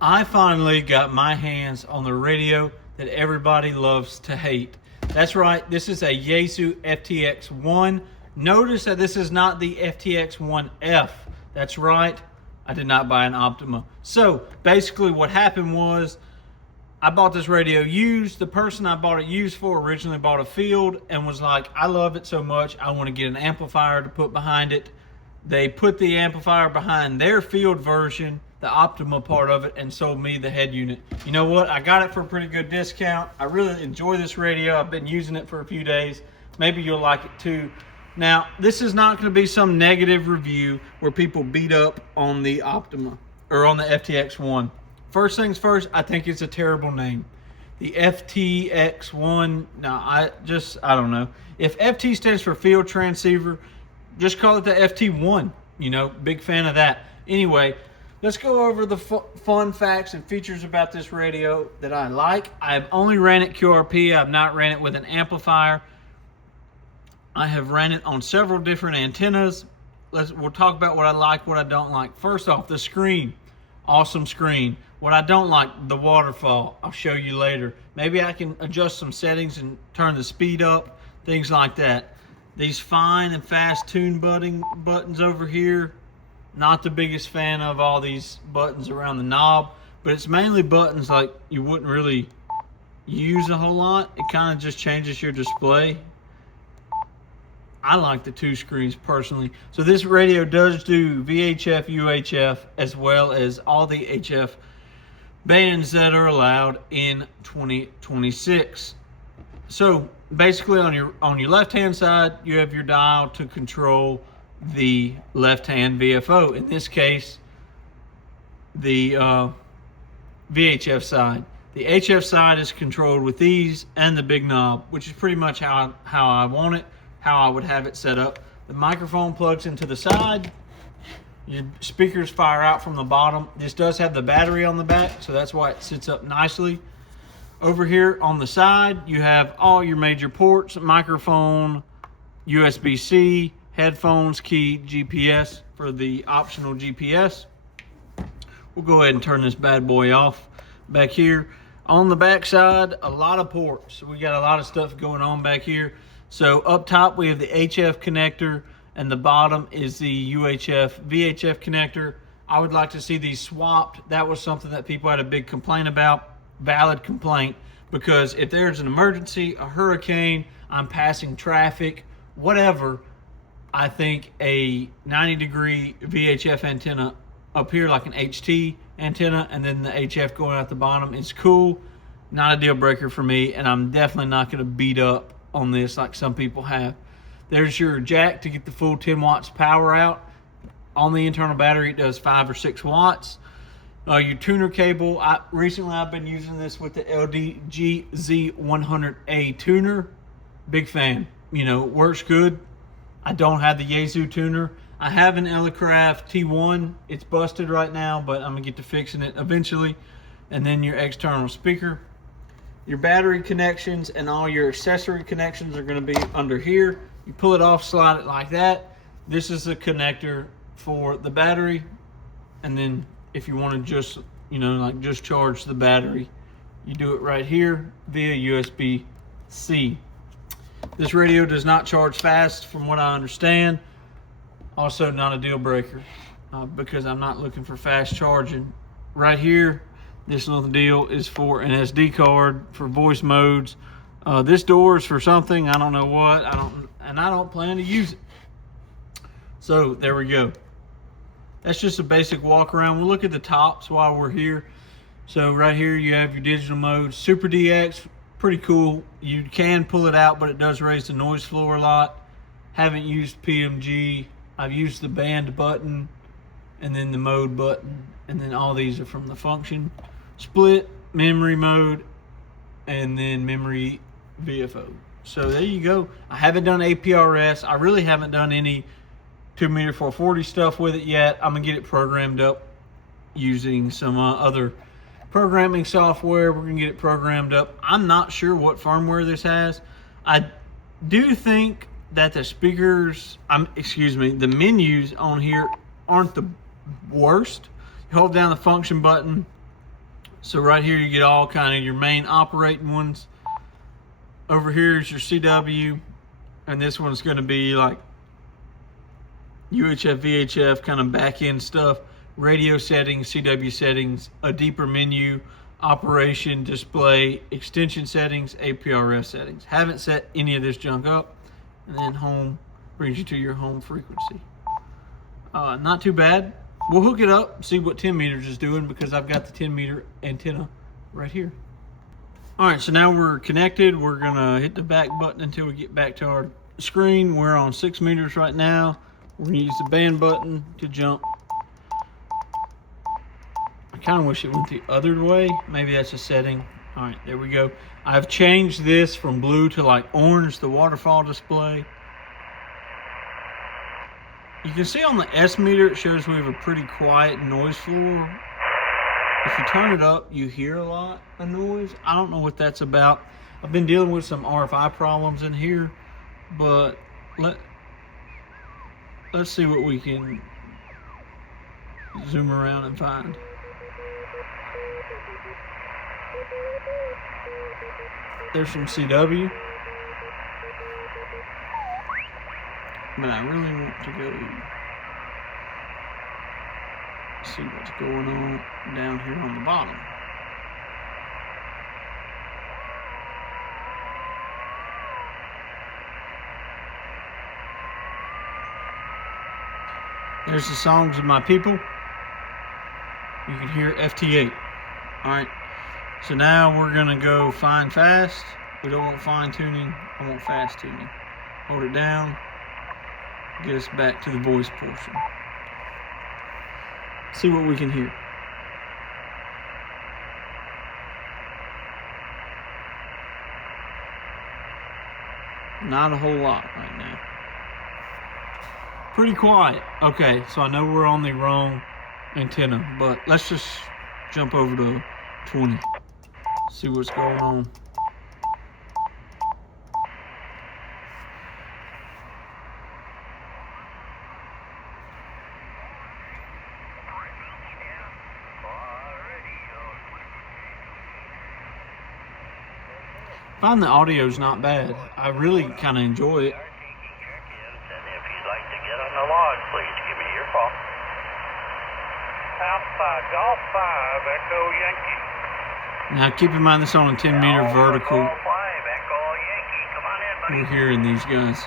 I finally got my hands on the radio that everybody loves to hate. That's right, this is a Yaesu FTX1. Notice that this is not the FTX1F. That's right, I did not buy an Optima. So basically what happened was I bought this radio used. The person I bought it used for originally bought a Field and was like, I love it so much, I want to get an amplifier to put behind it. They put the amplifier behind their Field version, the Optima part of it, and sold me the head unit. You know what? I got it for a pretty good discount. I really enjoy this radio. I've been using it for a few days. Maybe you'll like it too. Now, this is not going to be some negative review where people beat up on the Optima or on the FTX1. First things first, I think it's a terrible name. The FTX1, I don't know. If FT stands for Field Transceiver, just call it the FT1. You know, big fan of that. Anyway, let's go over the fun facts and features about this radio that I like. I've only ran it QRP. I've not ran it with an amplifier. I have ran it on several different antennas. We'll talk about what I like, what I don't like. First off, the screen. Awesome screen. What I don't like, the waterfall. I'll show you later. Maybe I can adjust some settings and turn the speed up, things like that. These fine and fast tune buttons over here, not the biggest fan of all these buttons around the knob, but it's mainly buttons like you wouldn't really use a whole lot. It kind of just changes your display. I like the two screens personally. So this radio does do VHF, UHF, as well as all the HF bands that are allowed in 2026. So basically on your left-hand side, you have your dial to control the left-hand VFO. In this case, the VHF side. The HF side is controlled with these and the big knob, which is pretty much how I want it, how I would have it set up. The microphone plugs into the side. Your speakers fire out from the bottom. This does have the battery on the back, so that's why it sits up nicely. Over here on the side, you have all your major ports, microphone, USB-C, headphones, key, GPS for the optional GPS. We'll go ahead and turn this bad boy off. Back here on the back side, a lot of ports. We got a lot of stuff going on back here. So up top we have the HF connector, and the bottom is the UHF VHF connector. I would like to see these swapped. That was something that people had a big complaint about. Valid complaint, because if there's an emergency, a hurricane, I'm passing traffic, whatever, I think a 90-degree VHF antenna up here, like an HT antenna, and then the HF going out the bottom is cool. Not a deal breaker for me, and I'm definitely not going to beat up on this like some people have. There's your jack to get the full 10 watts power out. On the internal battery, it does 5 or 6 watts. Your tuner cable, recently I've been using this with the LDG Z100A tuner. Big fan. You know, works good. I don't have the Yaesu tuner. I have an Elecraft T1. It's busted right now, but I'm going to get to fixing it eventually. And then your external speaker. Your battery connections and all your accessory connections are going to be under here. You pull it off, slide it like that. This is the connector for the battery. And then if you want to just, just charge the battery, you do it right here via USB-C. This radio does not charge fast from what I understand. Also not a deal breaker because I'm not looking for fast charging. Right here, this little deal is for an SD card for voice modes. This door is for something, I don't know what, I don't plan to use it. So there we go. That's just a basic walk around. We'll look at the tops while we're here. So right here you have your digital mode. Super DX, pretty cool. You can pull it out, but it does raise the noise floor a lot. Haven't used PMG. I've used the band button and then the mode button. And then all these are from the function. Split, memory mode, and then memory VFO. So there you go. I haven't done APRS. I really haven't done any 2-meter 440 stuff with it yet. I'm gonna get it programmed up using some other programming software. We're gonna get it programmed up. I'm not sure what firmware this has. I do think that the speakers, the menus on here aren't the worst. You hold down the function button, So right here you get all kind of your main operating ones. Over here is your CW, and this one's going to be like UHF, VHF kind of back end stuff, radio settings, CW settings, a deeper menu, operation, display, extension settings, APRS settings. Haven't set any of this junk up. And then home brings you to your home frequency. Not too bad. We'll hook it up, see what 10 meters is doing, because I've got the 10 meter antenna right here. All right, so now we're connected. We're gonna hit the back button until we get back to our screen. We're on 6 meters right now. We're gonna use the band button to jump. I kind of wish it went the other way. Maybe that's a setting. All right, there we go. I've changed this from blue to like orange, the waterfall display. You can see on the S meter, it shows we have a pretty quiet noise floor. If you turn it up, you hear a lot of noise. I don't know what that's about. I've been dealing with some RFI problems in here, but let's see what we can zoom around and find. There's some CW. But I really want to go see what's going on down here on the bottom. There's the songs of my people. You can hear FT8. All right. So now we're gonna go fine fast. We don't want fine tuning. I want fast tuning. Hold it down. Get us back to the voice portion. See what we can hear. Not a whole lot right now. Pretty quiet. Okay, so I know we're on the wrong antenna, but let's just jump over to 20. See what's going on. I find the audio's not bad. I really kind of enjoy it. And if you'd like to get on the log, please give me your call. Alpha Golf 5, Echo Yankee. Now keep in mind this on a 10 meter vertical. Golf 5, Echo Yankee. Come on in, buddy. We're hearing these guys.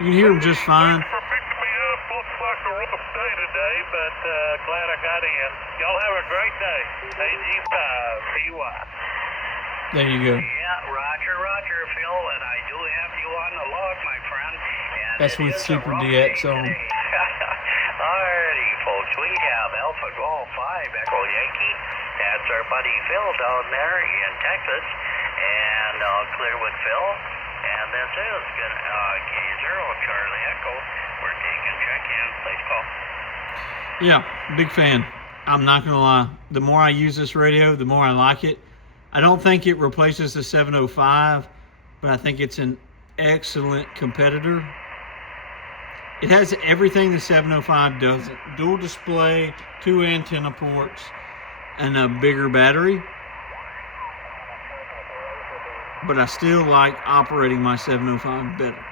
You can hear them just fine. Thanks for picking me up. Looks like a rough day today, but glad I got in. Y'all have a great day. AG5, PY. There you go. Yeah, Roger, Phil, and I do have you on the log, my friend. And That's with Super DX on. Alrighty, folks, we have Alpha Golf 5, Echo Yankee. That's our buddy Phil down there in Texas, and clear with Phil. And this is K0 Charlie Echo. We're taking check-in. Please call. Yeah, big fan. I'm not gonna lie. The more I use this radio, the more I like it. I don't think it replaces the 705, but I think it's an excellent competitor. It has everything the 705 doesn't. Dual display, 2 antenna ports, and a bigger battery. But I still like operating my 705 better.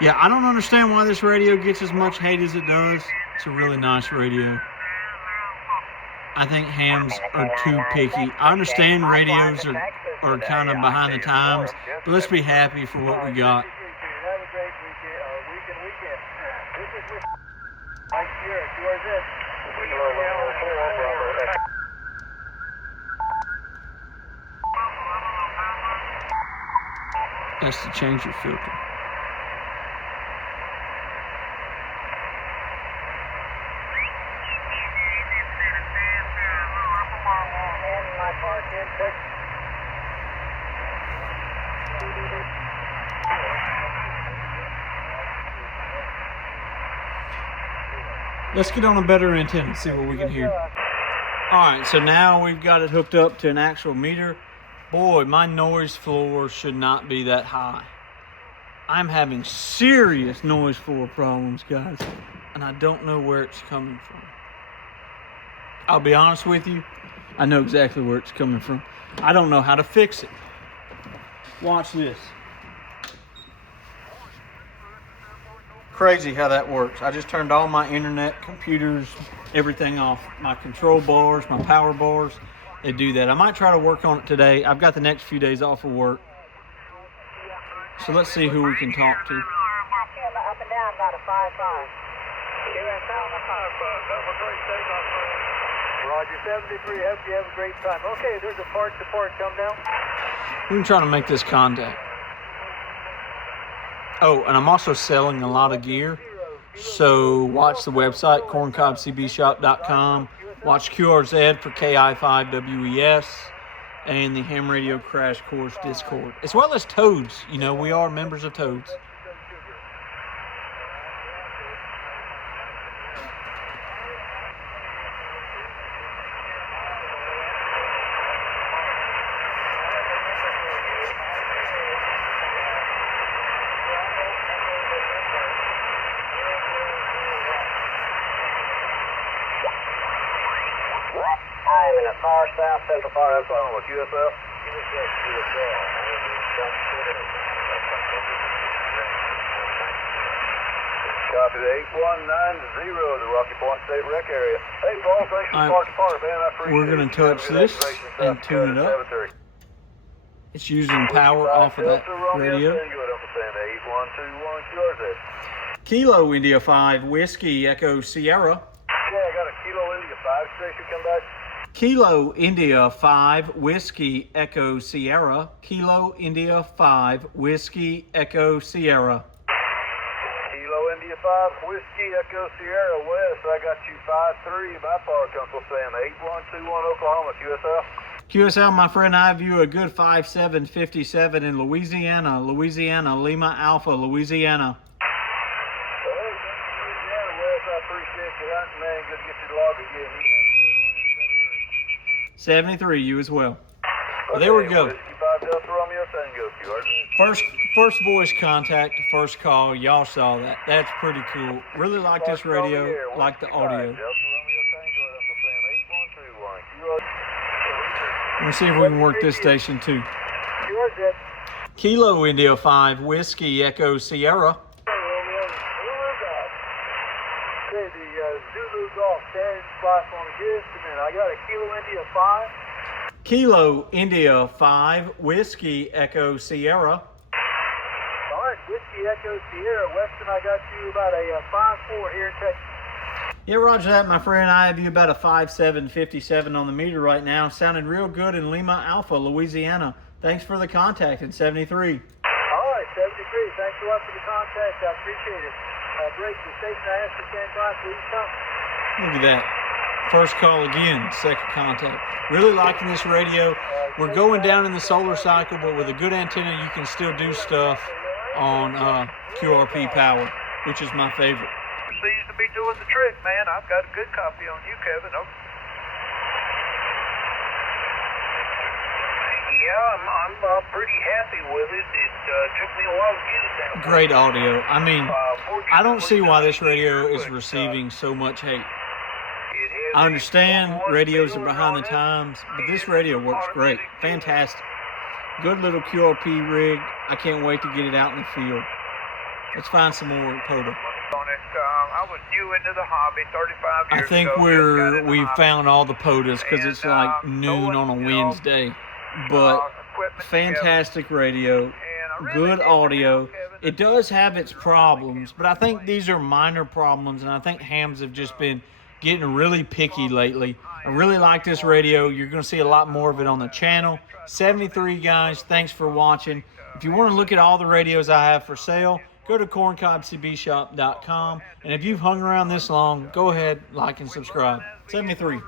Yeah, I don't understand why this radio gets as much hate as it does. It's a really nice radio. I think hams are too picky. I understand radios are kind of behind the times, but let's be happy for what we got. That's to change your filter. Let's get on a better antenna and see what we can hear. All right, so now we've got it hooked up to an actual meter. Boy, my noise floor should not be that high. I'm having serious noise floor problems, guys, and I don't know where it's coming from. I'll be honest with you, I know exactly where it's coming from. I don't know how to fix it. Watch this. Crazy how that works. I just turned all my internet, computers, everything off. My control bars, my power bars, they do that. I might try to work on it today. I've got the next few days off of work. So let's see who we can talk to. Up and down about a 5-5. Roger, 73, you have a great time. Okay, there's a park support, come down. We can try to make this contact. Oh, and I'm also selling a lot of gear. So watch the website, corncobcbshop.com. Watch QRZ for KI5WES and the Ham Radio Crash Course Discord, as well as Toads. You know, we are members of Toads. I'm in a far south, central far Oklahoma with USL. Copy the 8190, the Rocky Point State Rec area. Hey, Paul, thanks for park to park, man. I appreciate it. We're going to touch this and tune it up. It's using power off of that radio. Kilo India 5 Whiskey Echo Sierra. Yeah, I got a Kilo India 5 station come back. Kilo India 5 Whiskey Echo Sierra. Kilo India 5 Whiskey Echo Sierra. Kilo India 5 Whiskey Echo Sierra West. I got you 5-3. My park, Uncle Sam. 8121 Oklahoma, QSL. QSL, my friend, I have you a good 5757 in Louisiana. Louisiana, Lima Alpha, Louisiana. Louisiana West, I appreciate you hunting, man. Good to get you to log again. You have a good one. 73, you as well. Well, there we go. Whiskey 5 Delta Romeo Tango, QRZ. First voice contact, first call. Y'all saw that. That's pretty cool. Really like this radio, like the audio. Let's see if we can work this station too. Kilo India 5 Whiskey Echo Sierra. Okay, the Zulu Golf standing spot on just a minute. I got a Kilo India 5. Kilo India 5 Whiskey Echo Sierra. All right, Whiskey Echo Sierra. Weston, I got you about a 5-4 here in Texas. Yeah, roger that, my friend. I have you about a 5757 on the meter right now. Sounding real good in Lima Alpha, Louisiana. Thanks for the contact in 73. All right, 73. Thanks a lot for the contact. I appreciate it. Break the station I asked to stand by. Please come. Look at that. First call again, second contact. Really liking this radio. We're going down in the solar cycle, but with a good antenna, you can still do stuff on QRP power, which is my favorite. Seems to be doing the trick, man. I've got a good copy on you, Kevin. Oh. Yeah, I'm pretty happy with it. It took me a while to get it down. Great audio. I mean, I don't see why this radio is receiving so much hate. I understand radios are behind the times, but this radio works great. Fantastic. Good little QRP rig. I can't wait to get it out in the field. Let's find some more POTA. I was new into the hobby 35 years I think we've found all the POTAs because it's like noon on a Wednesday. But fantastic radio, good audio. It does have its problems, but I think these are minor problems, and I think hams have just been getting really picky lately. I really like this radio. You're going to see a lot more of it on the channel. 73 guys, thanks for watching. If you want to look at all the radios I have for sale, go to corncobcbshop.com. And if you've hung around this long, go ahead, like and subscribe. 73.